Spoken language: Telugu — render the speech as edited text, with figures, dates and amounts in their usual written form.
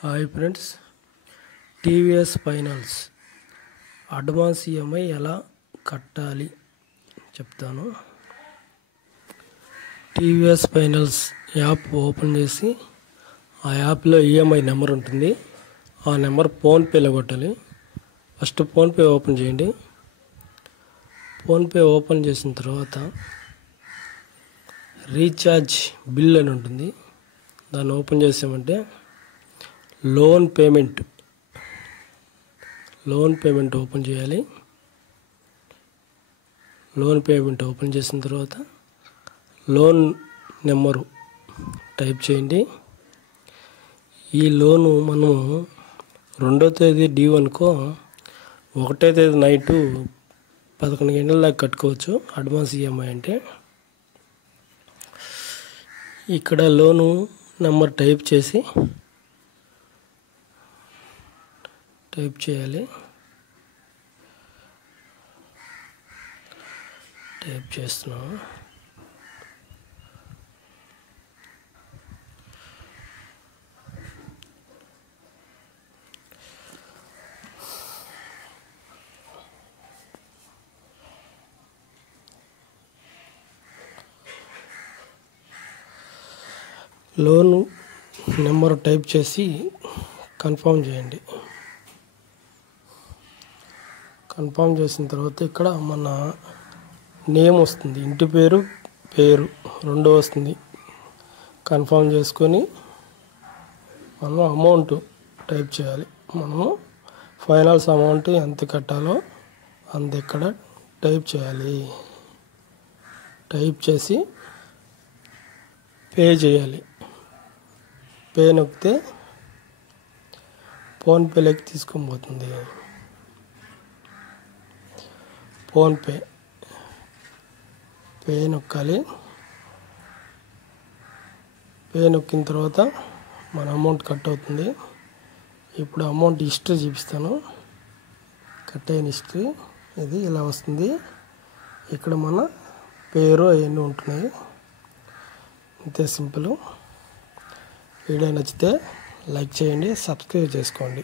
Hi friends, TVS finance advance EMI ఎలా కట్టాలి చెప్తాను. టీవీఎస్ ఫైనాన్స్ యాప్ ఓపెన్ చేసి ఆ యాప్లో ఈఎంఐ నెంబర్ ఉంటుంది. ఆ నెంబర్ ఫోన్పేలో కొట్టాలి. ఫస్ట్ ఫోన్పే ఓపెన్ చేయండి. ఫోన్పే ఓపెన్ చేసిన తర్వాత రీఛార్జ్ బిల్ అని ఉంటుంది. దాన్ని ఓపెన్ చేసామంటే లోన్ పేమెంట్ ఓపెన్ చేయాలి. లోన్ పేమెంట్ ఓపెన్ చేసిన తర్వాత లోన్ నెంబరు టైప్ చేయండి. ఈ లోను మనము 2వ తేదీ డ్యూ అనుకో 1వ తేదీ నైటు 11 గంటల దాకా కట్టుకోవచ్చు. అడ్వాన్స్ ఈఎంఐ అంటే ఇక్కడ లోను నెంబర్ టైప్ చేయాలి. టైప్ చేస్తున్నాము. లోను నెంబర్ టైప్ చేసి కన్ఫర్మ్ చేయండి. కన్ఫర్మ్ చేసిన తర్వాత ఇక్కడ మన నేమ్ వస్తుంది, ఇంటి పేరు 2 వస్తుంది. కన్ఫర్మ్ చేసుకొని మనం అమౌంట్ టైప్ చేయాలి. మనము ఫైనాన్స్ అమౌంట్ ఎంత కట్టాలో అంత ఇక్కడ టైప్ చేయాలి. టైప్ చేసి పే చేయాలి. పే నొక్కితే ఫోన్పేలోకి తీసుకొని పోతుంది. పే నొక్కాలి. పే నొక్కిన తర్వాత మన అమౌంట్ కట్ అవుతుంది. ఇప్పుడు అమౌంట్ హిస్టరీ చూపిస్తాను. కట్ అయిన హిస్టరీ ఇది ఇలా వస్తుంది. ఇక్కడ మన పేరు అవన్నీ ఉంటున్నాయి. ఇంతే సింపుల్. వీడియో నచ్చితే లైక్ చేయండి, సబ్స్క్రైబ్ చేసుకోండి.